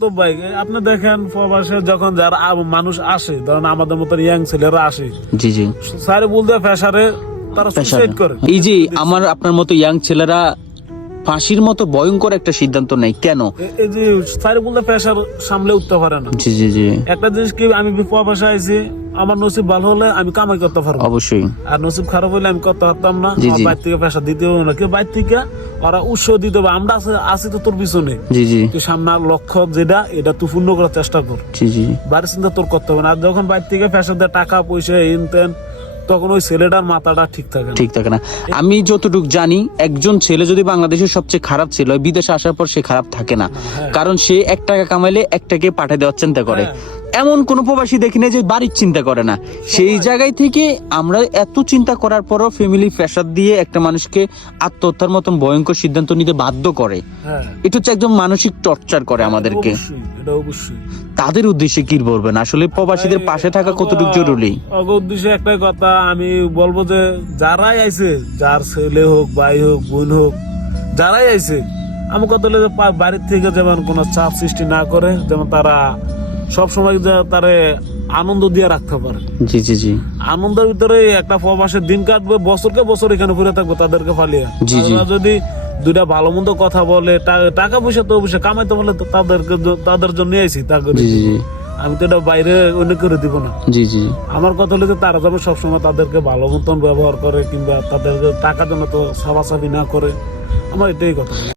তো ভাই আপনি দেখেন প্রবাসে যখন যারা মানুষ আসে, ধরেন আমাদের মতন ইয়াং ছেলেরা আসে, জি জি, স্যারে বলতে প্রেসারে তারা সুইসাইড করে। এই যে আমার আপনার মতো ইয়াং ছেলেরা ফাঁসির মতো ভয়ঙ্কর একটা সিদ্ধান্ত নেই কেন? এই যে স্যারে বলতে প্রেসার সামলে উঠতে পারে না। জি জি জি, একটা জিনিস কি, আমি প্রবাসে আইছি, আমার নসিব ভালো হলে আমি কামাই করতে পারবো, অবশ্যই। আর নসিব খারাপ হলে আমি করতে পারতাম না। জি, আমার জি। বাইর থেকে প্রেসার দিতে হবে না, কেউ বাইর থেকে ওরা উৎসাহ দিতে হবে, আমরা আছি তো তোর পিছনে, জি জি তুই সামনের লক্ষ্য যেটা এটা তুই পূর্ণ করার চেষ্টা কর, জি জি, বাড়ির চিন্তা তোর করতে হবে না। আর যখন বাইর থেকে প্রেসার দেয় টাকা পয়সা ইনতেন, তখন ওই ছেলেটার মাথাটা ঠিক থাকে না। ঠিক থাকে না। আমি যতটুকু জানি, একজন ছেলে যদি বাংলাদেশের সবচেয়ে খারাপ ছিল, বিদেশে আসার পর সে খারাপ থাকে না, কারণ সে 1 টাকা কামাইলে 1 টাকা পাঠিয়ে দেওয়ার চিন্তা করে। এমন কোন প্রবাসী দেখি না যে বাড়ির চিন্তা করে না। সেই জায়গায় থেকে আমরা এত চিন্তা করার পরও ফ্যামিলি প্রেসার দিয়ে একটা মানুষকে আত্মহত্যার মতন ভয়ঙ্কর সিদ্ধান্ত নিতে বাধ্য করে। হ্যাঁ, এটা হচ্ছে একদম মানসিক টর্চার করে আমাদেরকে। অবশ্যই, এটা অবশ্যই। তাদের উদ্দেশ্যে কি বলবেন? আসলে প্রবাসীদের পাশে থাকা কতটুকু জরুরি? উদ্দেশ্যে একটাই কথা আমি বলবো যে যারাই আইছে, যার ছেলে হোক, ভাই হোক, বোন হোক, যারাই আইছে, আমি কথা হলো যে বাড়ির থেকে যেমন কোনো চাপ সৃষ্টি না করে, যেমন তারা সবসময় তারে আনন্দ দিয়ে রাখতে পারে। জি জি জি, আনন্দের ভিতরে একটা প্রবাসের দিন কাটবে, বছরকে বছর এখানে ঘুরে থাকবো তাদেরকে ফালিয়ে। জি, জি। তারা যদি দুইটা ভালো মন্দ কথা বলে, টাকা পয়সা তো অবশ্যই কামাইতে বলে, তো তাদের জন্য আইছি, জি জি জি, আমি তো এটা বাইরে অন্য করে দিব না। জি জি। আমার কথা হলো যে তারা যেন সবসময় তাদেরকে ভালো মতন ব্যবহার করে, কিংবা তাদেরকে টাকা যেন তো সাবাসাবি না করে, আমার এটাই কথা।